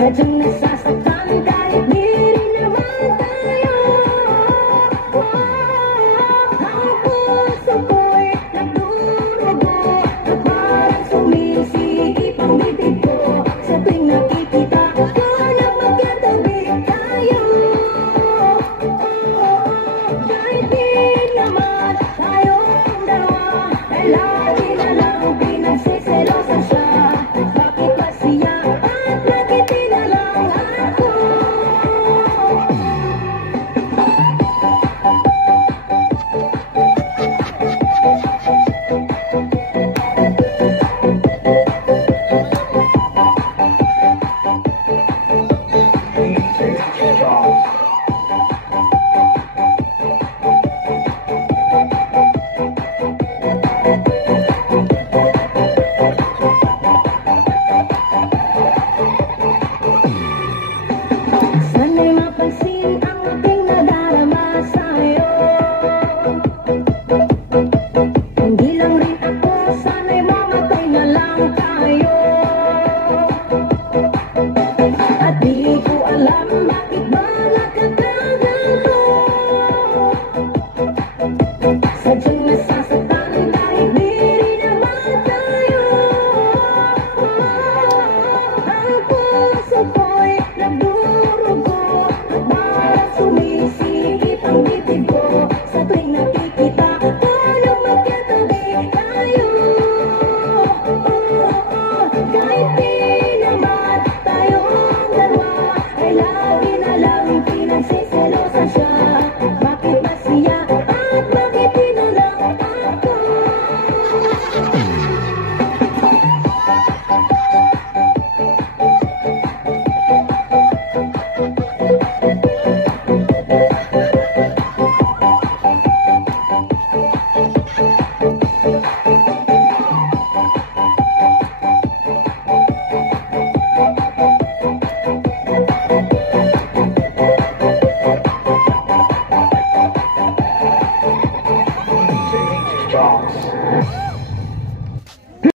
Sadyang nasasaktan kahit di rin naman tayo. Ang puso ko'y nagdurugo at parang sumisigip ang bibig ko sa tuwing nakikita ko na magkatabi tayo. Kahit di naman tayong dalawa, ay lagi na lang pinagsiselosa siya. Bakit ba siya at bakit di na lang ako? Sana'y mapansin ang aking nadarama sa'yo. Hindi lang rin ako, sana'y mamatay na lang tayo. At di ko alam bakit ba nakakaganto. Sadyang nasasaktan kahit di rin naman tayo. Ang puso ko